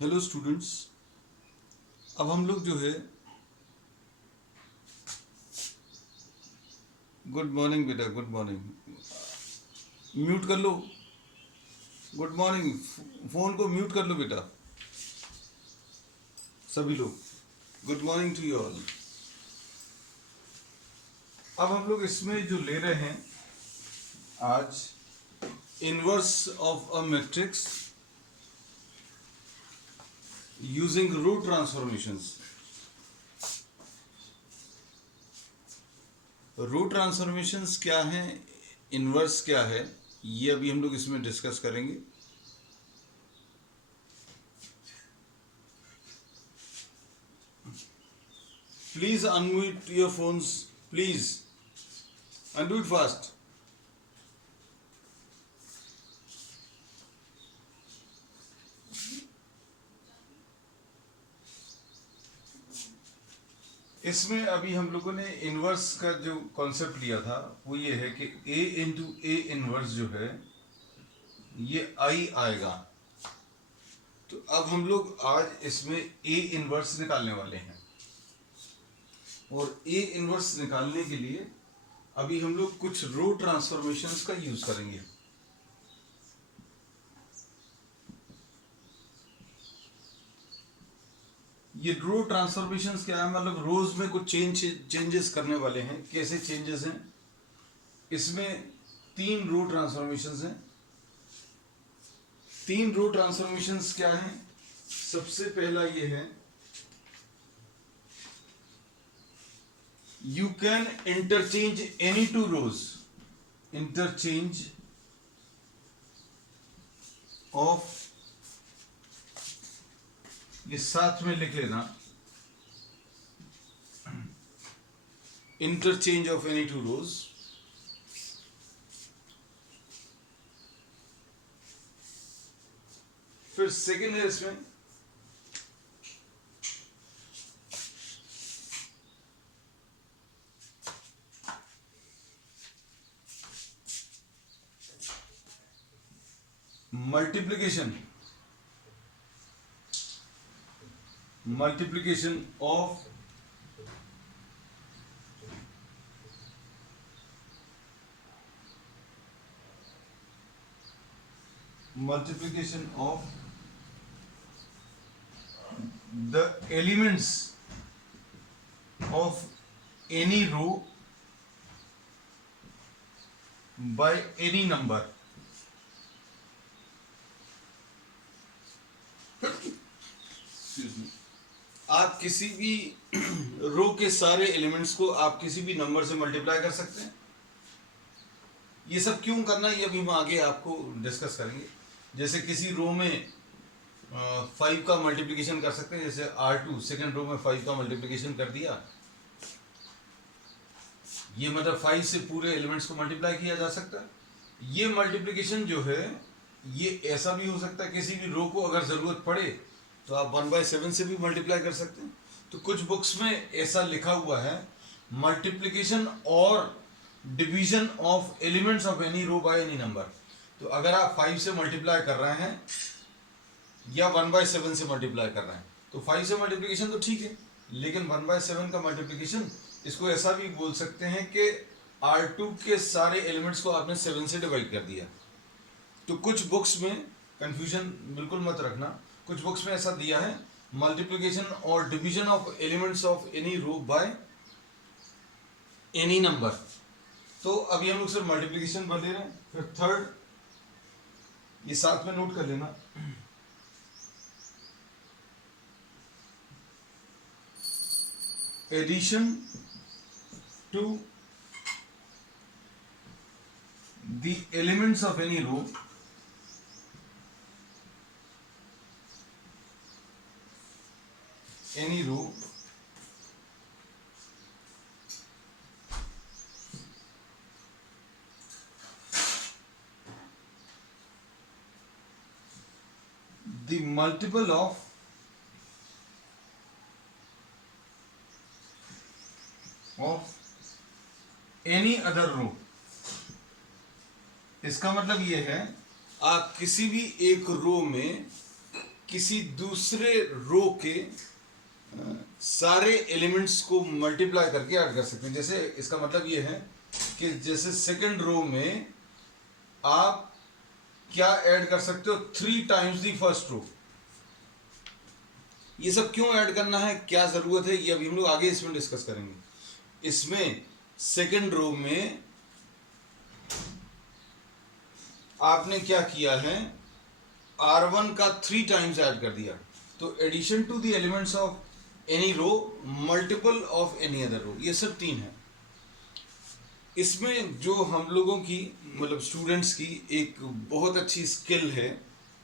Hello students. अब हम लोग जो है गुड मॉर्निंग बेटा, गुड मॉर्निंग। म्यूट कर लो। Good morning. फोन को म्यूट कर लो बेटा, सभी लोग। Good morning to you all. अब हम लोग इसमें जो ले रहे हैं आज, inverse of a matrix using row transformations. Row transformations क्या हैं, इनवर्स क्या है, ये अभी हम लोग इसमें डिस्कस करेंगे। Please unmute your phones, please unmute fast. इसमें अभी हम लोगों ने इनवर्स का जो कॉन्सेप्ट लिया था वो ये है कि a इंटू ए इनवर्स जो है ये आई आएगा। तो अब हम लोग आज इसमें a इनवर्स निकालने वाले हैं, और a इनवर्स निकालने के लिए अभी हम लोग कुछ रो ट्रांसफॉर्मेशंस का यूज करेंगे। ये रो ट्रांसफॉर्मेशंस क्या है, मतलब रोज में कुछ चेंजेस करने वाले हैं। कैसे चेंजेस हैं? इसमें 3 रो ट्रांसफॉर्मेशंस हैं। 3 रो ट्रांसफॉर्मेशंस क्या हैं? सबसे पहला ये है, you can interchange any two rows, interchange of, ये साथ में लिख लेना, interchange of any two rows। फिर सेकेंड है इसमें multiplication, multiplication of multiplication of the elements of any row by any number। आप किसी भी रो के सारे एलिमेंट्स को आप किसी भी नंबर से मल्टीप्लाई कर सकते हैं। ये सब क्यों करना, ये अभी हम आगे आपको डिस्कस करेंगे। जैसे किसी रो में 5 का मल्टीप्लिकेशन कर सकते हैं, जैसे R2 सेकेंड रो में 5 का मल्टीप्लिकेशन कर दिया, ये मतलब 5 से पूरे एलिमेंट्स को मल्टीप्लाई किया जा सकता है। ये मल्टीप्लिकेशन जो है ये ऐसा भी हो सकता है, किसी भी रो को अगर ज़रूरत पड़े तो आप 1/7 से भी मल्टीप्लाई कर सकते हैं। तो कुछ बुक्स में ऐसा लिखा हुआ है, मल्टीप्लिकेशन और division of elements of any row by any number. तो अगर आप 5 से मल्टीप्लाई कर रहे हैं या 1/7 से मल्टीप्लाई कर रहे हैं, तो 5 से मल्टीप्लिकेशन तो ठीक है, लेकिन 1/7 का मल्टीप्लिकेशन, इसको ऐसा भी बोल सकते हैं कि R2 के सारे एलिमेंट्स को आपने 7 से डिवाइड कर दिया। तो कुछ बुक्स में कंफ्यूजन बिल्कुल मत रखना, कुछ बुक्स में ऐसा दिया है, मल्टीप्लिकेशन और division of elements of any row by any number. तो अभी हम लोग सिर्फ मल्टीप्लिकेशन पढ़ ले रहे हैं। फिर थर्ड, ये साथ में नोट कर लेना, addition to the elements of any row the multiple of any other row. इसका मतलब ये है, आप किसी भी एक रो में किसी दूसरे रो के सारे एलिमेंट्स को मल्टीप्लाई करके ऐड कर सकते हैं। जैसे इसका मतलब ये है कि जैसे सेकंड रो में आप क्या ऐड कर सकते हो, 3 टाइम्स दी फर्स्ट रो। ये सब क्यों ऐड करना है, क्या जरूरत है, ये अभी हम लोग आगे इसमें डिस्कस करेंगे। इसमें सेकंड रो में आपने क्या किया है, R1 का 3 टाइम्स ऐड कर दिया। तो addition to the elements of any row, multiple of any other row, ये सब 3 है। इसमें जो हम लोगों की मतलब स्टूडेंट्स की एक बहुत अच्छी स्किल है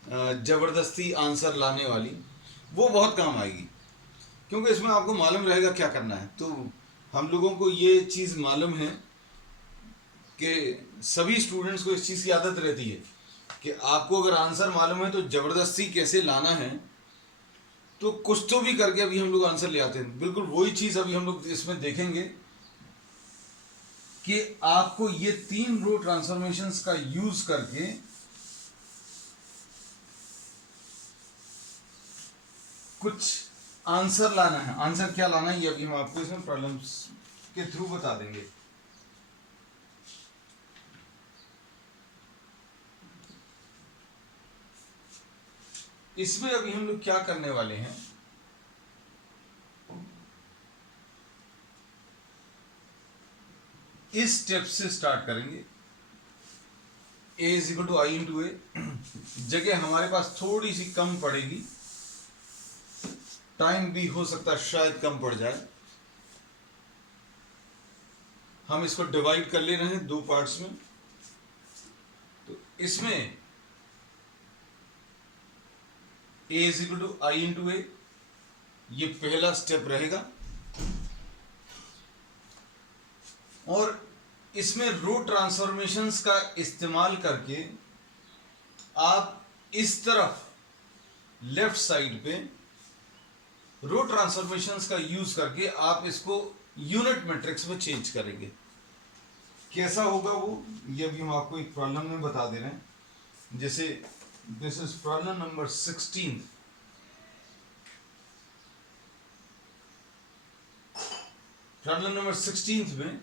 ज़बरदस्ती आंसर लाने वाली, वो बहुत काम आएगी, क्योंकि इसमें आपको मालूम रहेगा क्या करना है। तो हम लोगों को ये चीज़ मालूम है कि सभी स्टूडेंट्स को इस चीज़ की आदत रहती है कि आपको अगर आंसर मालूम है तो ज़बरदस्ती कैसे लाना है, तो कुछ तो भी करके अभी हम लोग आंसर ले आते हैं। बिल्कुल वही चीज़ अभी हम लोग इसमें देखेंगे कि आपको ये 3 रो ट्रांसफॉर्मेशंस का यूज करके कुछ आंसर लाना है। आंसर क्या लाना है ये अभी हम आपको इसमें प्रॉब्लम्स के थ्रू बता देंगे। इसमें अभी हम लोग क्या करने वाले हैं, इस स्टेप से स्टार्ट करेंगे। a is equal to I into A, जगह हमारे पास थोड़ी सी कम पड़ेगी, टाइम भी हो सकता है शायद कम पड़ जाए। हम इसको डिवाइड कर ले रहे हैं 2 पार्ट्स में। तो इसमें a is equal to I into A, ये पहला स्टेप रहेगा। और इसमें रो ट्रांसफॉर्मेशंस का इस्तेमाल करके आप इस तरफ लेफ्ट साइड पे रो ट्रांसफॉर्मेशंस का यूज करके आप इसको यूनिट मैट्रिक्स में चेंज करेंगे। कैसा होगा वो, ये भी हम आपको एक प्रॉब्लम में बता दे रहे हैं। जैसे this is problem number 16। Problem number 16 में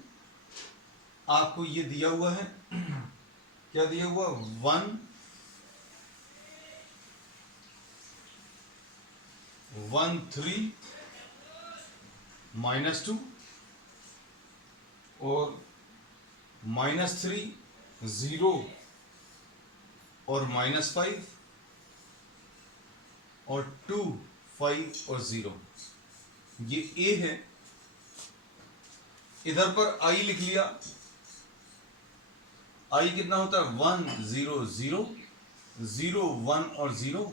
आपको ये दिया हुआ है, क्या दिया हुआ, 1 1 3 -2 और -3 0 और -5 और 2 5 और 0, ये a है। इधर पर i लिख लिया। i कितना होता है, 1 0 0 0 1 और 0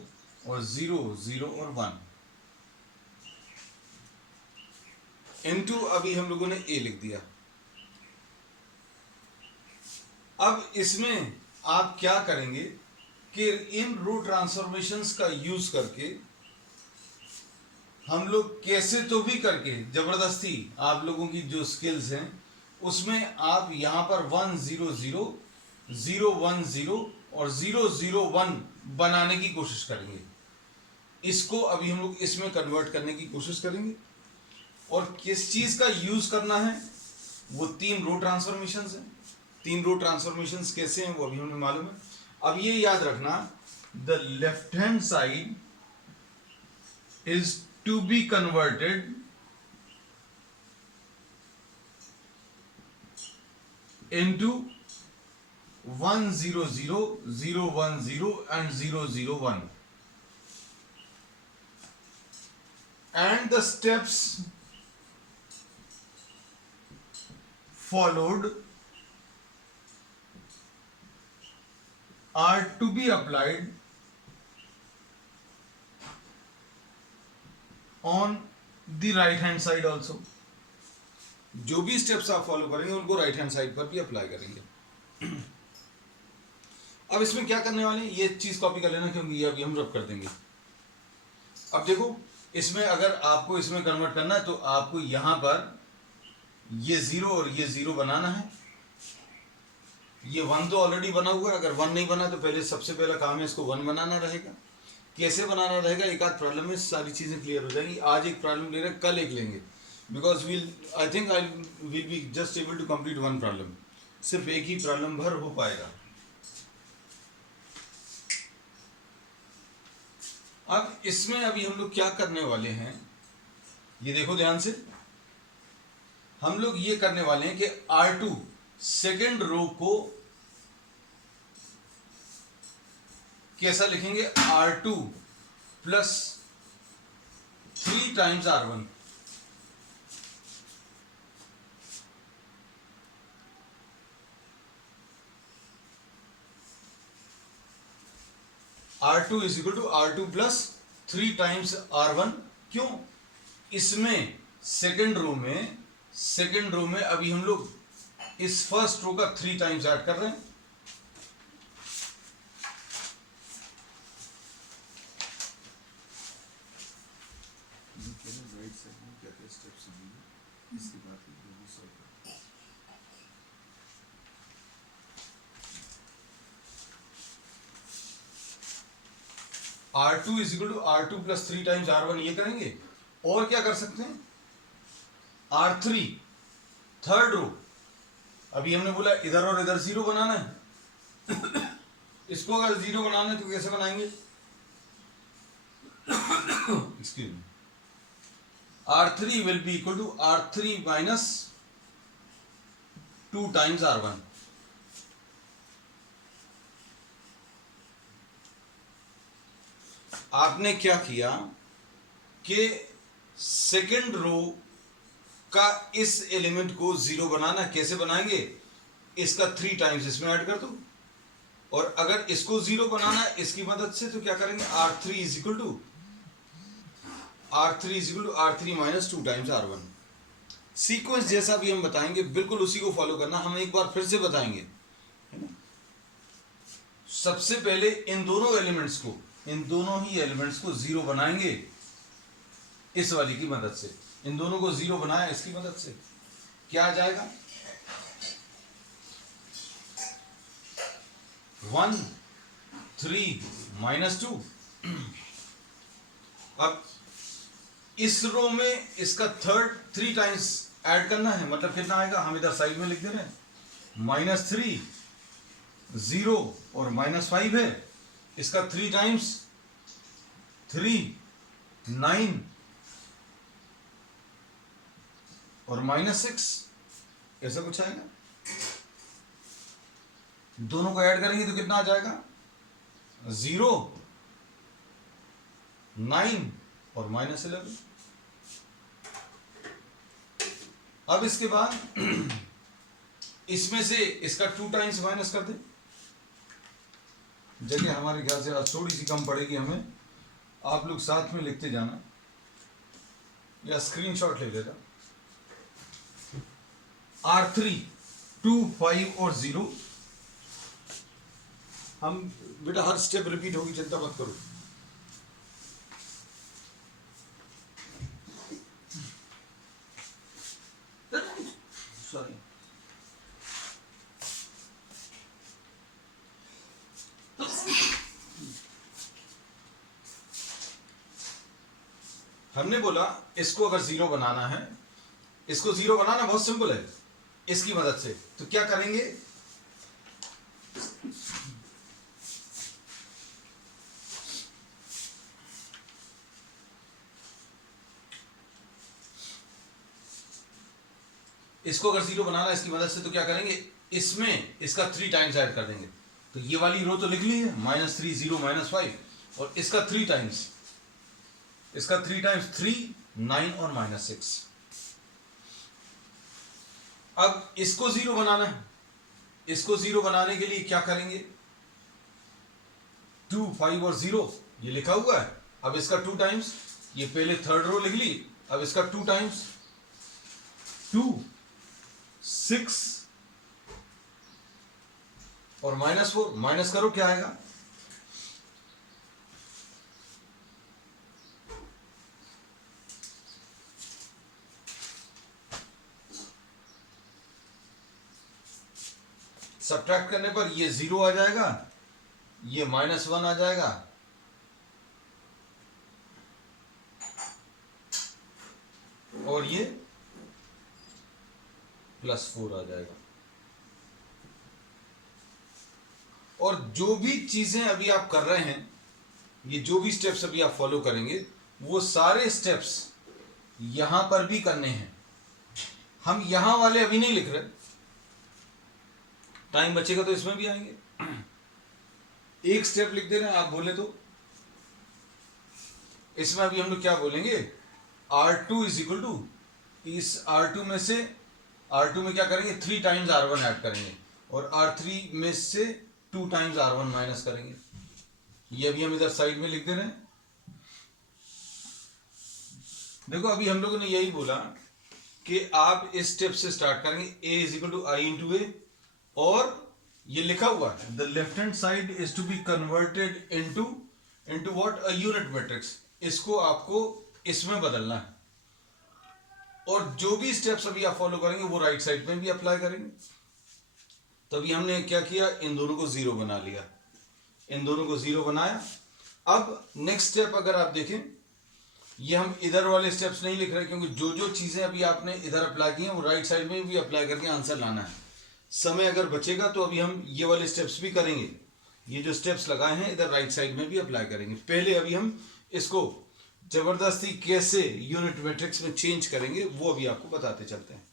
और 0 0 और 1 इनटू अभी हम लोगों ने a लिख दिया। अब इसमें आप क्या करेंगे कि इन रो ट्रांसफॉर्मेशंस का यूज करके हम लोग कैसे तो भी करके जबरदस्ती आप लोगों की जो स्किल्स हैं उसमें आप यहां पर 1 0 0 0 1 0 और 0 0 1 बनाने की कोशिश करेंगे। इसको अभी हम लोग इसमें कन्वर्ट करने की कोशिश करेंगे। और किस चीज का यूज करना है, वो 3 रो ट्रांसफॉर्मेशंस हैं। 3 रो ट्रांसफॉर्मेशंस कैसे हैं वो अभी हमें मालूम है। अब ये याद रखना, the left hand side is to be converted into 1 0 0 0 1 0 and 0 0 1, and the steps followed are to be applied on the right hand side also। जो भी स्टेप्स आप फॉलो करेंगे उनको राइट हैंड साइड पर भी अप्लाई करेंगे। अब इसमें क्या करने वाले हैं, ये चीज कॉपी कर लेना क्योंकि ये अभी हम रब कर देंगे। अब देखो, इसमें अगर आपको इसमें कन्वर्ट करना है तो आपको यहां पर ये 0 और ये 0 बनाना है। ये 1 तो ऑलरेडी बना हुआ है, अगर 1 नहीं बना तो पहले सबसे पहला काम है इसको 1 बनाना रहेगा। कैसे बनाना रहेगा, एक आध प्रॉब्लम में सारी चीज़ें क्लियर हो जाएंगी। आज एक प्रॉब्लम ले रहे हैं, कल एक लेंगे, because I think I will be just able to complete one problem, सिर्फ एक ही प्रॉब्लम भर हो पाएगा। अब इसमें अभी हम लोग क्या करने वाले हैं, ये देखो ध्यान से, हम लोग ये करने वाले हैं कि R2 सेकेंड रो को कैसा लिखेंगे, R2 plus 3 times R1। R2 is equal to R2 plus 3 times R1। क्यों, इसमें सेकेंड रो में अभी हम लोग इस फर्स्ट रो का 3 टाइम्स ऐड कर रहे हैं। R2 is equal to R2 plus 3 times R1 ये करेंगे। और क्या कर सकते हैं, R3 थर्ड रो, अभी हमने बोला इधर और इधर 0 बनाना है इसको अगर 0 बनाना है तो कैसे बनाएंगे, excuse me, R3 will be equal to R3 minus 2 times R1। आपने क्या किया कि सेकेंड रो का इस एलिमेंट को 0 बनाना, कैसे बनाएंगे, इसका 3 टाइम्स इसमें ऐड कर दो, और अगर इसको 0 बनाना है इसकी मदद से तो क्या करेंगे, R3 is equal to R3 minus 2 times R1। Sequence जैसा भी हम बताएंगे बिल्कुल उसी को फॉलो करना, हम एक बार फिर से बताएंगे, है ना। सबसे पहले इन दोनों ही एलिमेंट्स को 0 बनाएंगे इस वाली की मदद से, इन दोनों को 0 बनाया इसकी मदद से, क्या आ जाएगा, 1 3 माइनस 2। अब इस रो में इसका 3 टाइम्स ऐड करना है, मतलब कितना आएगा, हम इधर साइड में लिख दे रहे हैं, -3 0 और -5 है, इसका 3 टाइम्स 3 9 और -6, ऐसा कुछ आएगा। दोनों को ऐड करेंगे तो कितना आ जाएगा, 0 9 और -11। अब इसके बाद इसमें से इसका 2 टाइम्स माइनस कर दे, जगह हमारे ख्याल से आज थोड़ी सी कम पड़ेगी हमें, आप लोग साथ में लिखते जाना या स्क्रीनशॉट ले लेना। R3 2 5 और 0, हम बेटा हर स्टेप रिपीट होगी, चिंता मत करो। सॉरी, हमने बोला इसको अगर 0 बनाना है, इसको 0 बनाना बहुत सिंपल है, इसकी मदद से तो क्या करेंगे, इसको अगर 0 बनाना है इसकी मदद से तो क्या करेंगे, इसमें इसका 3 टाइम्स ऐड कर देंगे। तो ये वाली रो तो लिख ली है, -3 0 -5, और इसका 3 टाइम्स 3 9 और -6। अब इसको 0 बनाना है, इसको 0 बनाने के लिए क्या करेंगे, 2 5 और 0 ये लिखा हुआ है, अब इसका 2 टाइम्स, ये पहले थर्ड रो लिख ली, अब इसका 2 टाइम्स 2 6 और -4, माइनस करो क्या आएगा, सब्ट्रैक्ट करने पर ये 0 आ जाएगा, ये -1 आ जाएगा, ये +4 आ जाएगा। और जो भी चीजें अभी आप कर रहे हैं, ये जो भी स्टेप्स अभी आप फॉलो करेंगे, वो सारे स्टेप्स यहां पर भी करने हैं। हम यहां वाले अभी नहीं लिख रहे, टाइम बचेगा तो इसमें भी आएंगे। एक स्टेप लिख दे रहे हैं आप बोले तो। इसमें अभी हम लोग क्या बोलेंगे, R2 इज इक्वल टू, इस R2 में से, R2 में क्या करेंगे 3 टाइम्स R1 ऐड करेंगे, और R3 में से 2 टाइम्स R1 माइनस करेंगे। ये अभी हम इधर साइड में लिख दे रहे हैं। देखो अभी हम लोगों ने यही बोला कि आप इस स्टेप से स्टार्ट करेंगे, A is equal to I into A, और ये लिखा हुआ है the left hand side is to be converted into what, a unit matrix. इसको आपको इसमें बदलना है, और जो भी स्टेप्स अभी आप फॉलो करेंगे वो राइट साइड में भी अप्लाई करेंगे। तो अभी हमने क्या किया, इन दोनों को 0 बना लिया, इन दोनों को 0 बनाया। अब नेक्स्ट स्टेप अगर आप देखें, ये हम इधर वाले स्टेप्स नहीं लिख रहे, क्योंकि जो जो चीजें अभी आपने इधर अप्लाई की हैं वो राइट साइड में भी अप्लाई करके आंसर लाना है। समय अगर बचेगा तो अभी हम ये वाले स्टेप्स भी करेंगे, ये जो स्टेप्स लगाए हैं इधर राइट साइड में भी अप्लाई करेंगे। पहले अभी हम इसको जबरदस्ती कैसे यूनिट मैट्रिक्स में चेंज करेंगे वो अभी आपको बताते चलते हैं।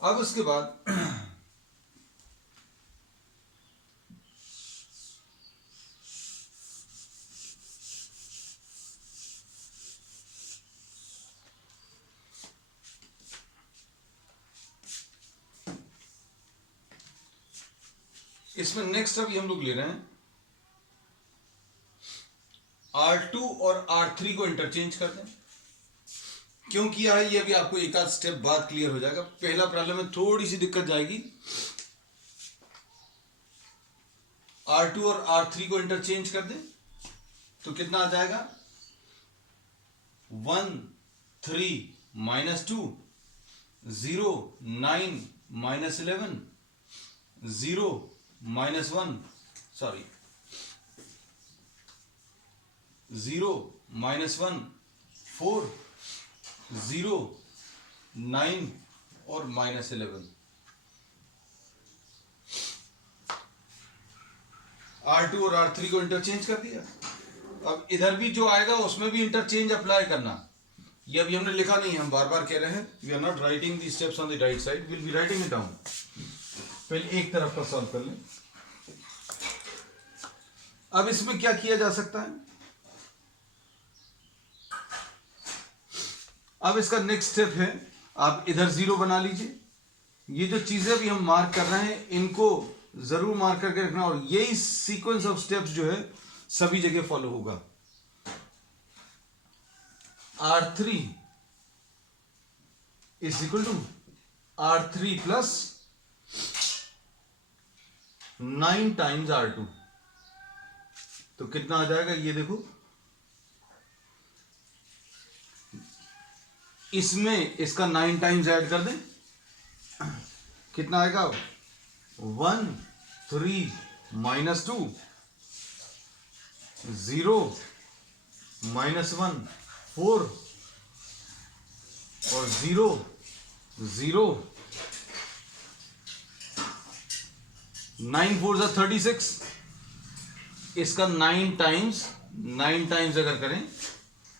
अब उसके बाद इसमें नेक्स्ट अभी हम लोग ले रहे हैं R2 और R3 को इंटरचेंज कर दें। क्यों किया है ये अभी आपको एक आध स्टेप बाद क्लियर हो जाएगा। पहला प्रॉब्लम में थोड़ी सी दिक्कत जाएगी। R2 और R3 को इंटरचेंज कर दें तो कितना आ जाएगा, 1 3 -2 0 9 -11 0 -1 सॉरी 0 -1 4 0 9 और -11। R2 और R3 को इंटरचेंज कर दिया। अब इधर भी जो आएगा उसमें भी इंटरचेंज अप्लाई करना। ये अभी हमने लिखा नहीं है, हम बार बार कह रहे हैं, we are not writing the steps on the right side, will be writing it down. पहले एक तरफ का सॉल्व कर लें। अब इसमें क्या किया जा सकता है, अब इसका नेक्स्ट स्टेप है, आप इधर 0 बना लीजिए। ये जो चीजें भी हम मार्क कर रहे हैं इनको जरूर मार्क करके रखना, और यही सीक्वेंस ऑफ स्टेप्स जो है सभी जगह फॉलो होगा। R3 is equal to R3 plus 9 times R2, तो कितना आ जाएगा ये देखो, इसमें इसका 9 टाइम्स ऐड कर दें, कितना आएगा, 1 3 -2 0 -1 4 और 0 0 9 4 36। इसका 9 टाइम्स अगर करें,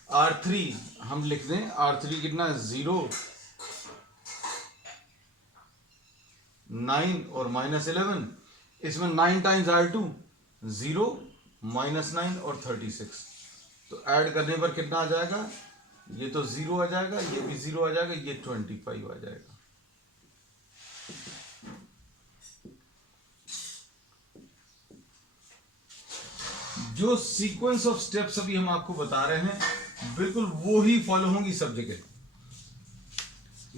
R3 हम लिख दें, R3 कितना, 0 9 और -11। इसमें 9 टाइम्स R2 0 -9 और 36, तो ऐड करने पर कितना आ जाएगा, ये तो 0 आ जाएगा, ये भी 0 आ जाएगा, ये 25 आ जाएगा। जो सीक्वेंस ऑफ स्टेप्स अभी हम आपको बता रहे हैं बिल्कुल वो ही फॉलो होंगी सब जगह।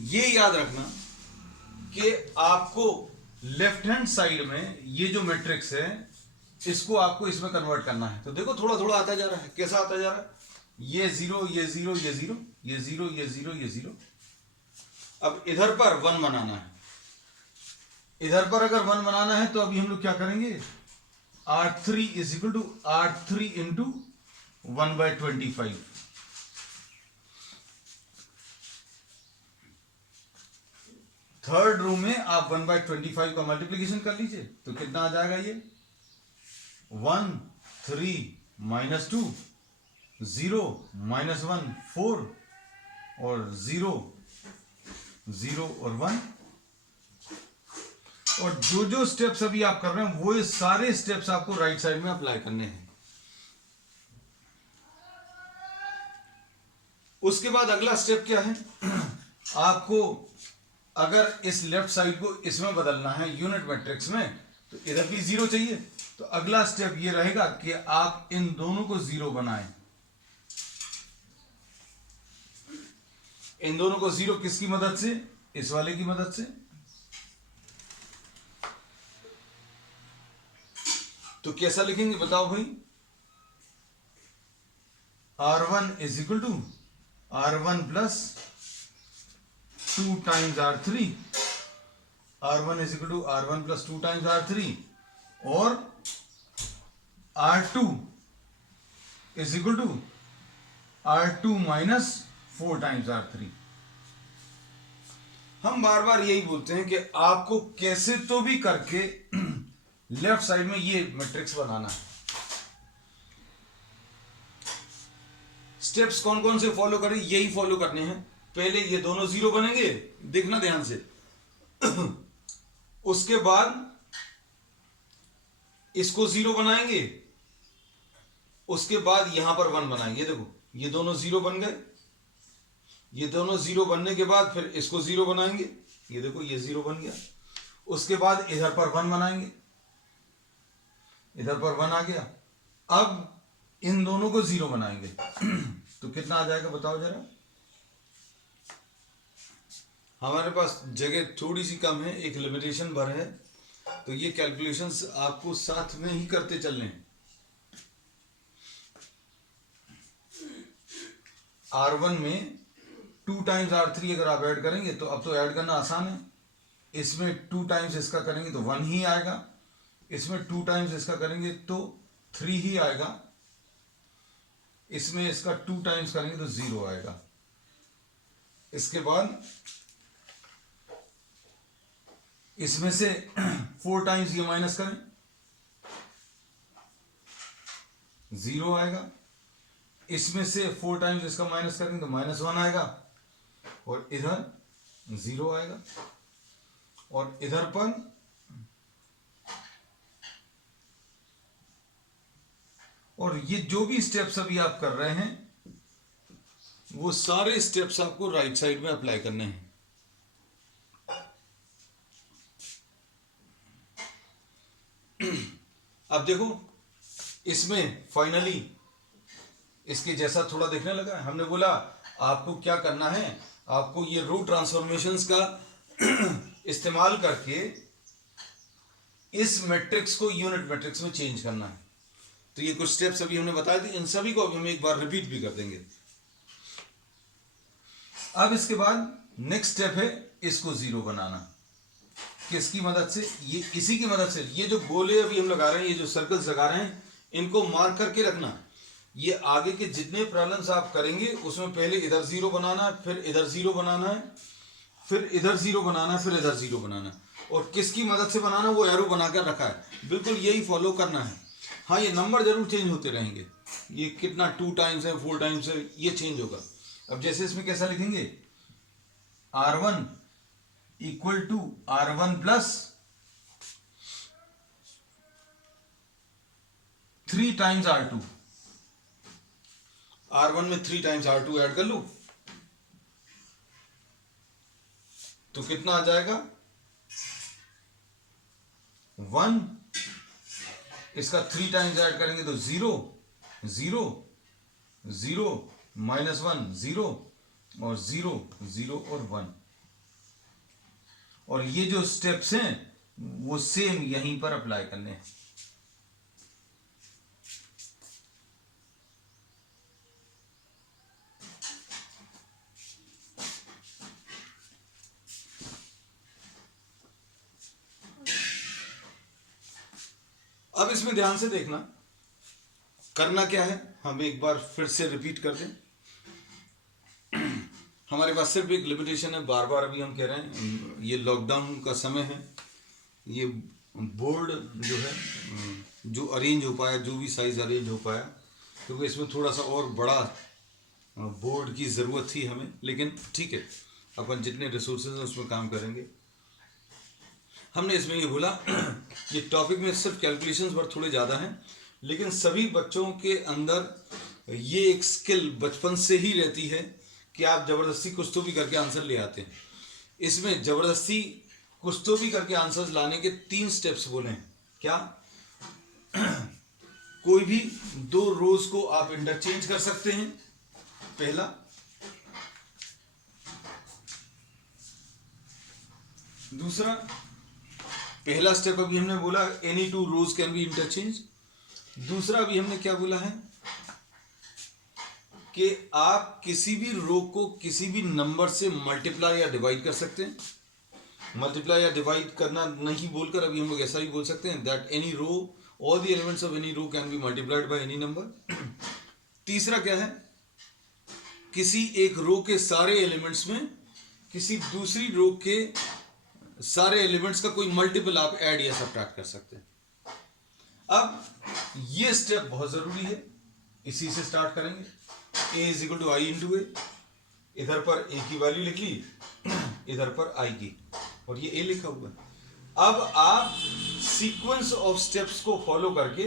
ये याद रखना कि आपको लेफ्ट हैंड साइड में ये जो मैट्रिक्स है इसको आपको इसमें कन्वर्ट करना है। तो देखो थोड़ा थोड़ा आता जा रहा है, कैसा आता जा रहा है, ये 0 ये 0 ये 0 ये 0 ये 0 ये 0। अब इधर पर 1 बनाना है, इधर पर अगर 1 बनाना है तो अभी हम लोग क्या करेंगे, R3 is equal to R3 into 1/25। Third row में आप 1/25 का मल्टीप्लीकेशन कर लीजिए, तो कितना आ जाएगा ये 1 3 -2 0 -1 4 और 0 0 और 1। और जो जो स्टेप्स अभी आप कर रहे हैं वो सारे स्टेप्स आपको राइट साइड में अप्लाई करने हैं। उसके बाद अगला स्टेप क्या है, आपको अगर इस लेफ्ट साइड को इसमें बदलना है यूनिट मैट्रिक्स में, तो इधर भी 0 चाहिए। तो अगला स्टेप ये रहेगा कि आप इन दोनों को 0 बनाएं। इन दोनों को 0 किसकी मदद से, इस वाले की मदद से। तो कैसा लिखेंगे बताओ भाई, R1 is equal to R1 plus 2 times R3, R1 is equal to R1 plus 2 times R3 और R2 is equal to R2 minus 4 times R3। हम बार बार यही बोलते हैं कि आपको कैसे तो भी करके लेफ्ट साइड में ये मैट्रिक्स बनाना है। स्टेप्स कौन कौन से फॉलो करें, यही फॉलो करने हैं। पहले ये दोनों 0 बनेंगे, देखना ध्यान से। उसके बाद इसको 0 बनाएंगे, उसके बाद यहां पर 1 बनाएंगे। देखो ये दोनों 0 बन गए, ये दोनों 0 बनने के बाद फिर इसको 0 बनाएंगे, ये देखो ये 0 बन गया। उसके बाद इधर पर 1 बनाएंगे, इधर पर 1 आ गया। अब इन दोनों को 0 बनाएंगे तो कितना आ जाएगा बताओ जरा। हमारे पास जगह थोड़ी सी कम है, एक लिमिटेशन भर है, तो ये कैलकुलेशंस आपको साथ में ही करते चलने हैं। R1 में 2 टाइम्स R3 अगर आप ऐड करेंगे तो अब तो ऐड करना आसान है। इसमें 2 टाइम्स इसका करेंगे तो 1 ही आएगा, इसमें 2 टाइम्स इसका करेंगे तो 3 ही आएगा, इसमें इसका 2 टाइम्स करेंगे तो 0 आएगा। इसके बाद इसमें से 4 टाइम्स ये माइनस करें, 0 आएगा। इसमें से 4 टाइम्स इसका माइनस करेंगे तो -1 आएगा और इधर 0 आएगा। और इधर पर और ये जो भी स्टेप्स अभी आप कर रहे हैं वो सारे स्टेप्स आपको राइट साइड में अप्लाई करने हैं। अब देखो इसमें फाइनली इसके जैसा थोड़ा दिखने लगा है। हमने बोला आपको क्या करना है, आपको ये रो ट्रांसफॉर्मेशंस का इस्तेमाल करके इस मैट्रिक्स को यूनिट मैट्रिक्स में चेंज करना है। तो ये कुछ स्टेप्स अभी हमने बताए थे, इन सभी को अभी हम एक बार रिपीट भी कर देंगे। अब इसके बाद नेक्स्ट स्टेप है इसको 0 बनाना। किसकी मदद से, ये इसी की मदद से। ये जो गोले अभी हम लगा रहे हैं, ये जो सर्कल्स लगा रहे हैं, इनको मार्क करके रखना। ये आगे के जितने प्रॉब्लम्स आप करेंगे उसमें पहले इधर 0 बनाना है, फिर इधर 0 बनाना है, फिर इधर 0 बनाना है, फिर इधर 0 बनाना है। और किसकी मदद से बनाना, वो एरो बनाकर रखा है, बिल्कुल यही फॉलो करना है। हाँ ये नंबर जरूर चेंज होते रहेंगे, ये कितना 2 टाइम्स है 4 टाइम्स है ये चेंज होगा। अब जैसे इसमें कैसा लिखेंगे, R1 equal to R1 plus 3 times R2। R1 में 3 टाइम्स R2 ऐड कर लो तो कितना आ जाएगा 1। इसका 3 टाइम्स ऐड करेंगे तो 0 0 0 -1 0 और 0 0 और 1। और ये जो स्टेप्स हैं वो सेम यहीं पर अप्लाई करने हैं। अब इसमें ध्यान से देखना करना क्या है, हम एक बार फिर से रिपीट कर दें। हमारे पास सिर्फ एक लिमिटेशन है, बार बार अभी हम कह रहे हैं, ये लॉकडाउन का समय है, ये बोर्ड जो है जो अरेंज हो पाया, जो भी साइज़ अरेंज हो पाया, क्योंकि इसमें थोड़ा सा और बड़ा बोर्ड की ज़रूरत थी हमें, लेकिन ठीक है, अपन जितने रिसोर्सेज हैं उसमें काम करेंगे। हमने इसमें ये बोला ये टॉपिक में सिर्फ कैलकुलेशंस पर थोड़े ज़्यादा हैं, लेकिन सभी बच्चों के अंदर ये एक स्किल बचपन से ही रहती है कि आप ज़बरदस्ती कुछ तो भी करके आंसर ले आते हैं। इसमें ज़बरदस्ती कुछ तो भी करके आंसर्स लाने के 3 स्टेप्स बोले हैं। क्या? कोई भी 2 रोज को आप इंटरचेंज कर सकते हैं, पहला। दूसरा, पहला स्टेप अभी हमने बोला any 2 rows can be interchange. दूसरा अभी हमने क्या बोला है कि आप किसी भी रो को किसी भी नंबर से मल्टीप्लाई या डिवाइड कर सकते हैं। मल्टीप्लाई या डिवाइड करना नहीं बोलकर अभी हम लोग ऐसा ही बोल सकते हैं that any row, all the elements of any row can be multiplied by any number. तीसरा क्या है? किसी एक रो के सारे एलिमेंट्स में किसी दूसरी रो के सारे एलिमेंट्स का कोई मल्टीपल आप ऐड या सब्ट्रैक्ट कर सकते हैं। अब ये स्टेप बहुत जरूरी है, इसी से स्टार्ट करेंगे। a is equal to I into A, इधर पर a की वैल्यू लिख ली, इधर पर i की, और ये a लिखा हुआ है। अब आप सीक्वेंस ऑफ स्टेप्स को फॉलो करके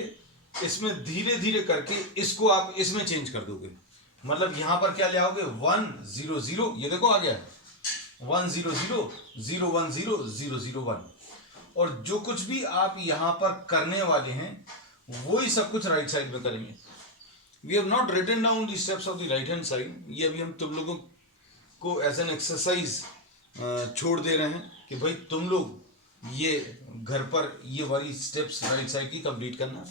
इसमें धीरे धीरे करके इसको आप इसमें चेंज कर दोगे। मतलब यहां पर क्या ले आओगे? 1 0 0, ये देखो आ गया 1 0 0 0 1 0 0 0 1, और जो कुछ भी आप यहां पर करने वाले हैं वही सब कुछ राइट साइड में करेंगे। We have not written down the steps of the right hand side, ये अभी हम तुम लोगों को एज एन एक्सरसाइज छोड़ दे रहे हैं कि भाई तुम लोग ये घर पर ये वाली स्टेप्स राइट साइड की कंप्लीट करना,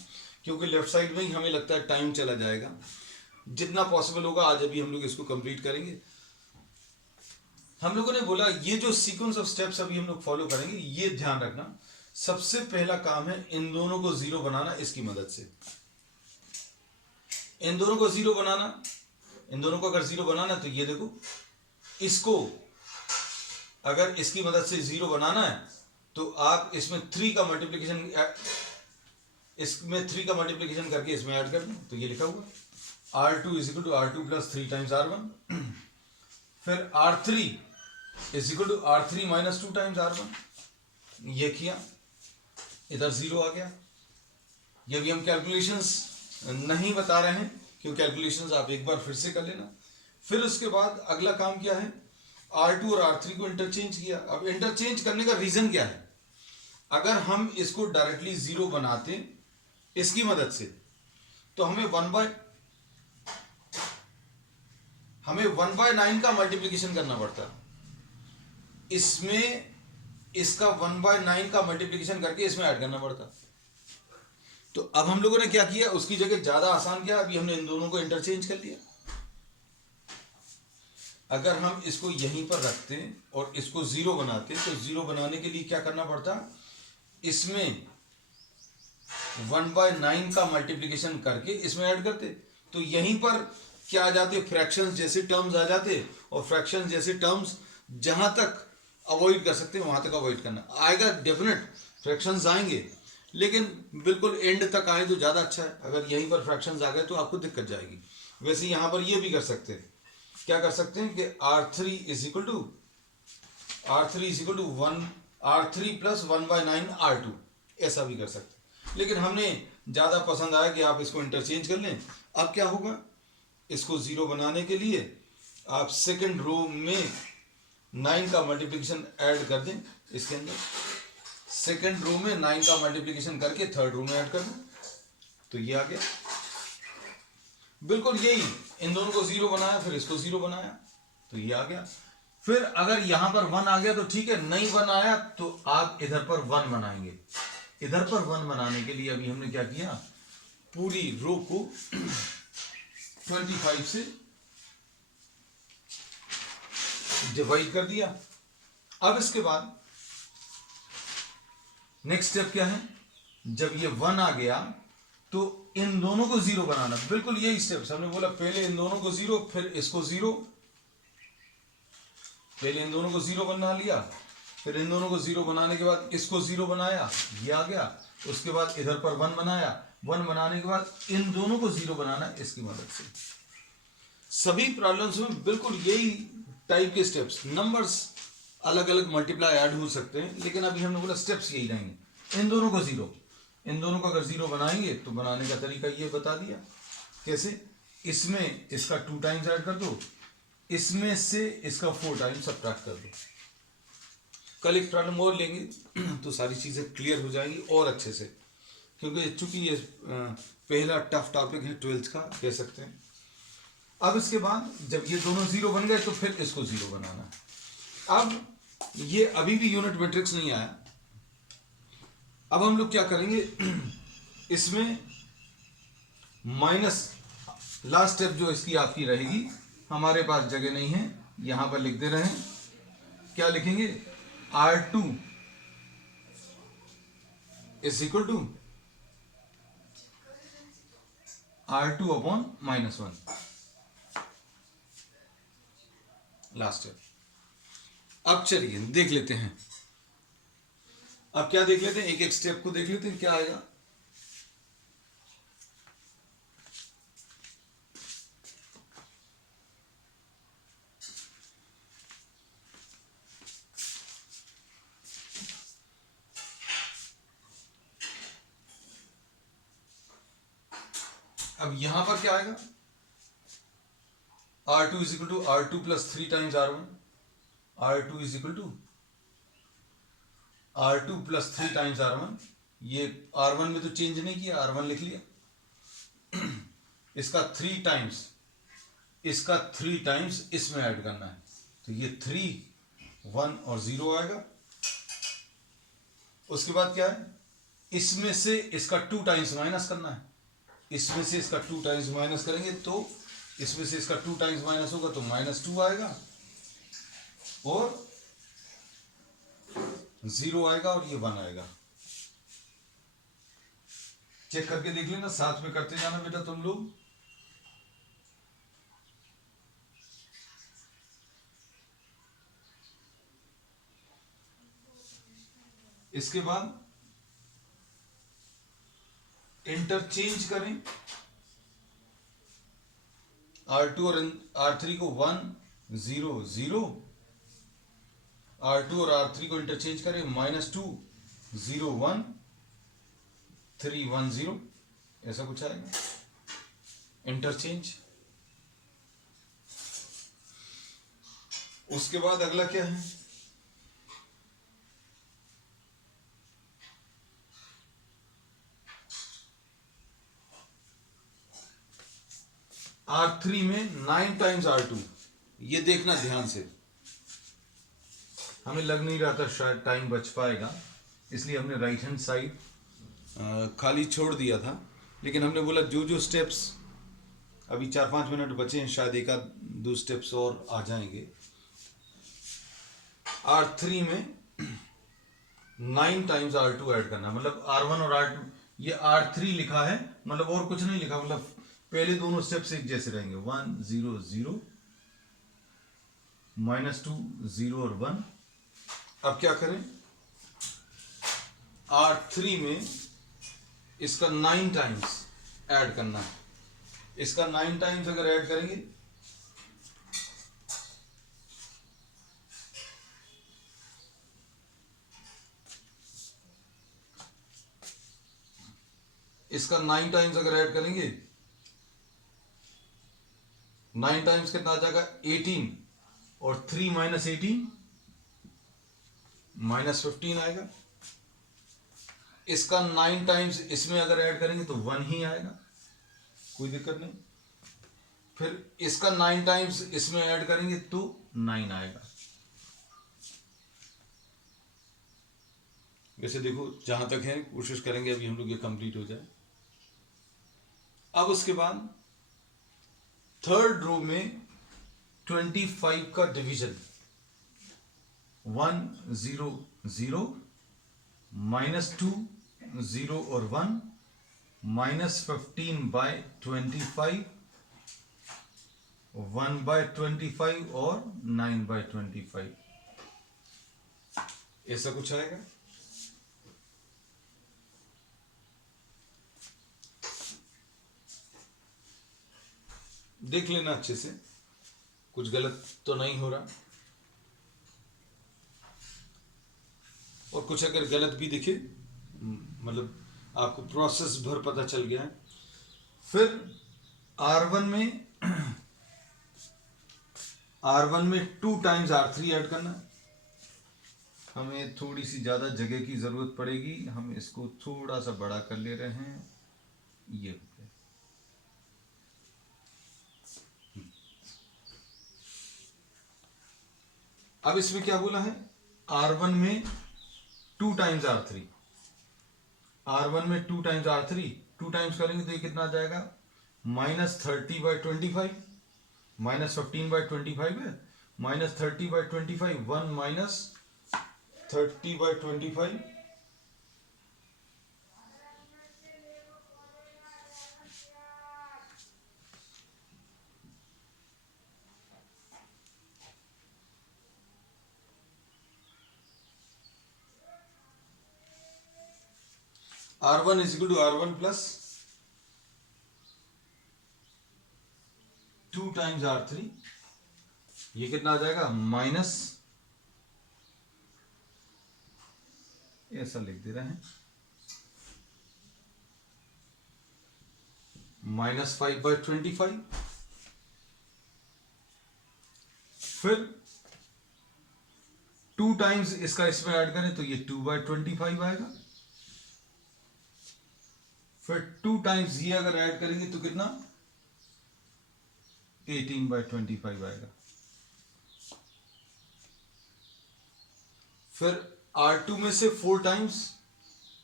क्योंकि लेफ्ट साइड में ही हमें लगता है टाइम चला जाएगा। जितना पॉसिबल होगा आज अभी हम लोग इसको कंप्लीट करेंगे। हम लोगों ने बोला ये जो सीक्वेंस ऑफ स्टेप्स अभी हम लोग फॉलो करेंगे, ये ध्यान रखना सबसे पहला काम है इन दोनों को जीरो बनाना। इसकी मदद से इन दोनों को जीरो बनाना, इन दोनों को अगर जीरो बनाना है तो ये देखो, इसको अगर इसकी मदद से जीरो बनाना है तो आप इसमें 3 का मल्टीप्लिकेशन, इसमें 3 का मल्टीप्लिकेशन करके इसमें ऐड कर दें, तो ये लिखा हुआ R2 is equal to R2 plus 3 times R1, फिर R3 is equal to R3 minus 2 times R1, ये किया, इधर जीरो आ गया। ये भी हम कैलकुलेशंस नहीं बता रहे हैं क्योंकि कैलकुलेशंस आप एक बार फिर से कर लेना। फिर उसके बाद अगला काम क्या है? R2 और R3 को इंटरचेंज किया। अब इंटरचेंज करने का रीजन क्या है? अगर हम इसको डायरेक्टली जीरो बनाते इसकी मदद से तो हमें 1/9 का मल्टीप्लिकेशन करना पड़ता। इसमें इसका 1/9 का मल्टीप्लिकेशन करके इसमें ऐड करना पड़ता। तो अब हम लोगों ने क्या किया, उसकी जगह ज्यादा आसान किया, अभी हमने इन दोनों को इंटरचेंज कर लिया। अगर हम इसको यहीं पर रखते और इसको जीरो बनाते तो जीरो बनाने के लिए क्या करना पड़ता? इसमें 1/9 का मल्टीप्लिकेशन करके इसमें ऐड करते, तो यहीं पर क्या आ जाते? फ्रैक्शंस जैसे टर्म्स आ जाते, और फ्रैक्शंस जैसे टर्म्स जहां तक अवॉइड कर सकते हैं वहां तक अवॉइड करना। आएगा डेफिनेट, फ्रैक्शंस आएंगे, लेकिन बिल्कुल एंड तक आए तो ज़्यादा अच्छा है। अगर यहीं पर फ्रैक्शंस आ गए तो आपको दिक्कत जाएगी। वैसे यहाँ पर ये भी कर सकते हैं, क्या कर सकते हैं कि R3 is equal to 1 R3 plus 1/9 R2, ऐसा भी कर सकते हैं। लेकिन हमने ज़्यादा पसंद आया कि आप इसको इंटरचेंज कर लें। अब क्या होगा? इसको ज़ीरो बनाने के लिए आप सेकेंड रो में 9 का मल्टीप्लिकेशन ऐड कर दें, इसके अंदर सेकेंड रो में 9 का मल्टीप्लिकेशन करके थर्ड रो में ऐड कर दें, तो ये आ गया। बिल्कुल यही, इन दोनों को जीरो बनाया, फिर इसको जीरो बनाया, तो ये आ गया। फिर अगर यहां पर 1 आ गया तो ठीक है, नहीं 1 आया तो आप इधर पर 1 बनाएंगे। इधर पर 1 बनाने के लिए अभी हमने क्या किया, पूरी रो को 25 से डिवाइड कर दिया। अब इसके बाद नेक्स्ट स्टेप क्या है? जब ये 1 आ गया तो इन दोनों को जीरो बनाना। बिल्कुल यही स्टेप्स हमने बोला, पहले इन दोनों को जीरो, फिर इसको जीरो, पहले इन दोनों को जीरो बना लिया, फिर इन दोनों को जीरो बनाने के बाद इसको जीरो बनाया, ये आ गया। उसके बाद इधर पर वन बनाया, वन बनाने के बाद इन दोनों को जीरो बनाना इसकी मदद से। सभी प्रॉब्लम्स में बिल्कुल यही टाइप के स्टेप्स, नंबर्स अलग अलग मल्टीप्लाई ऐड हो सकते हैं, लेकिन अभी हमने बोला स्टेप्स यही रहेंगे। इन दोनों को जीरो, इन दोनों को अगर जीरो बनाएंगे तो बनाने का तरीका ये बता दिया। कैसे? इसमें इसका 2 टाइम्स ऐड कर दो, इसमें से इसका 4 टाइम्स सब्ट्रैक्ट कर दो। कल एक प्रॉब्लम और लेंगे तो सारी चीजें क्लियर हो जाएंगी और अच्छे से, क्योंकि चूंकि ये पहला टफ टॉपिक है 12th का, कह सकते हैं। अब इसके बाद जब ये दोनों जीरो बन गए तो फिर इसको जीरो बनाना है। अब ये अभी भी यूनिट मैट्रिक्स नहीं आया। अब हम लोग क्या करेंगे, इसमें माइनस लास्ट स्टेप जो इसकी आपकी रहेगी, हमारे पास जगह नहीं है, यहां पर लिख दे रहे हैं। क्या लिखेंगे? R2 is equal to R2 upon -1, last step. अब चलिए देख लेते हैं। अब क्या देख लेते हैं, एक एक स्टेप को देख लेते हैं क्या आएगा। अब यहां पर क्या आएगा? R2 is equal to R2 plus 3 times R1। R2 is equal to R2 plus 3 times R1। ये R1 में तो चेंज नहीं किया, R1 लिख लिया। इसका 3 टाइम्स, इसका 3 टाइम्स इसमें ऐड करना है, तो ये 3, 1 और 0 आएगा। उसके बाद क्या है, इसमें से इसका 2 टाइम्स माइनस करना है। इसमें से इसका 2 टाइम्स माइनस करेंगे तो इसमें से इसका 2 टाइम्स माइनस होगा तो -2 आएगा और 0 आएगा और ये 1 आएगा। चेक करके देख लेना, साथ में करते जाना बेटा तुम लोग। इसके बाद इंटरचेंज करें R2 और R3 को 1 0 0, R2 और R3 को इंटरचेंज करें -2 0 1 3 1 0, ऐसा कुछ आएगा इंटरचेंज। उसके बाद अगला क्या है, R3 में 9 टाइम्स R2। ये देखना ध्यान से, हमें लग नहीं रहा था शायद टाइम बच पाएगा, इसलिए हमने राइट हैंड साइड खाली छोड़ दिया था, लेकिन हमने बोला जो जो स्टेप्स अभी 4-5 मिनट बचे हैं, शायद एक आध 2 स्टेप्स और आ जाएंगे। R3 में 9 टाइम्स R2 ऐड करना, मतलब R1 और R2, ये R3 लिखा है, मतलब और कुछ नहीं लिखा, मतलब पहले दोनों स्टेप्स एक जैसे रहेंगे। 1 0 0 -2 0 और 1। अब क्या करें, R3 में इसका 9 टाइम्स ऐड करना है। इसका 9 टाइम्स अगर ऐड करेंगे इसका 9 टाइम्स अगर ऐड करेंगे, 9 टाइम्स कितना आ जाएगा 18, और 3 - 18 -15 आएगा। इसका 9 टाइम्स इसमें अगर ऐड करेंगे तो 1 ही आएगा, कोई दिक्कत नहीं। फिर इसका 9 टाइम्स इसमें ऐड करेंगे तो 9 आएगा। वैसे देखो जहां तक है कोशिश करेंगे अभी हम लोग ये कंप्लीट हो जाए। अब उसके बाद थर्ड रो में 25 का डिवीजन, 1 0 0 -2 0 और 1 -15/25 1/25 और 9/25, ऐसा कुछ आएगा। देख लेना अच्छे से, कुछ गलत तो नहीं हो रहा, और कुछ अगर गलत भी दिखे, मतलब आपको प्रोसेस भर पता चल गया है। फिर R1 में 2 टाइम्स R3 ऐड करना है। हमें थोड़ी सी ज़्यादा जगह की ज़रूरत पड़ेगी, हम इसको थोड़ा सा बड़ा कर ले रहे हैं, ये हो गया। अब इसमें क्या बोला है, R1 में 2 टाइम्स R3, R1 में 2 टाइम्स R3, 2 टाइम्स करेंगे तो ये कितना आ जाएगा, -30/25, -15/25 है, -30/25, 1 -30/25, R1 is equal to R1 plus 2 times R3, ये कितना आ जाएगा, माइनस, ऐसा लिख दे रहे हैं, -5/25। फिर 2 टाइम्स इसका इसमें ऐड करें तो ये 2/25 आएगा। फिर 2 टाइम्स ये अगर ऐड करेंगे तो कितना, 18/25 आएगा। फिर R2 में से 4 टाइम्स,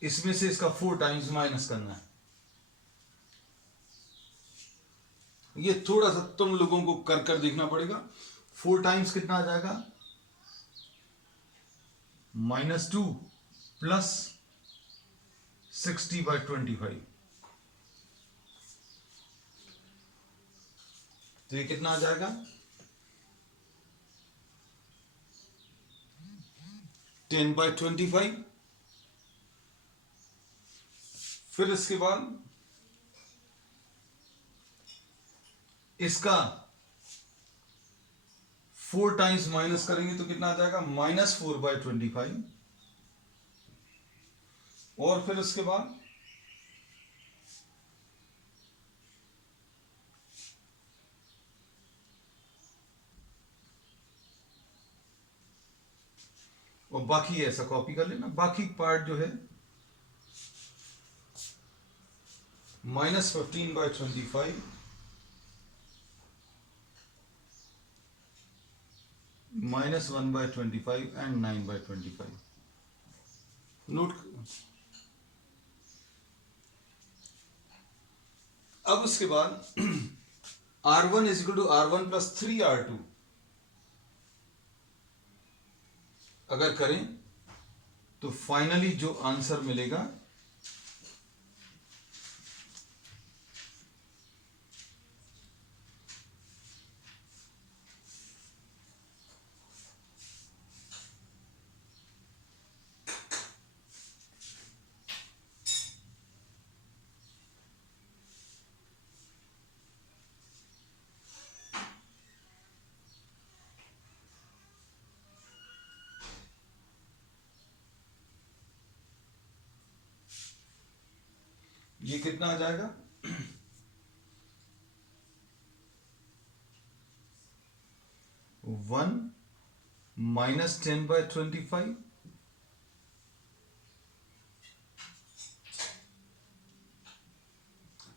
इसमें से इसका 4 टाइम्स माइनस करना है। ये थोड़ा सा तुम लोगों को कर कर देखना पड़ेगा। 4 टाइम्स कितना आ जाएगा, -2 प्लस 60/25, तो ये कितना आ जाएगा, 10/25। फिर इसके बाद इसका 4 टाइम्स माइनस करेंगे तो कितना आ जाएगा, -4/25। और फिर उसके बाद और बाकी ऐसा कॉपी कर लेना, बाकी पार्ट जो है -15/25, -1/25 एंड 9/25 नोट। अब उसके बाद R1 is equal to R1 plus 3R2 अगर करें तो फाइनली जो आंसर मिलेगा, ये कितना आ जाएगा, 1 -10/25,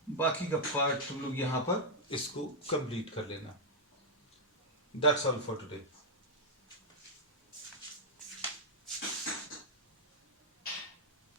बाकी का पार्ट तुम लोग यहां पर इसको कंप्लीट कर लेना। That's all for today.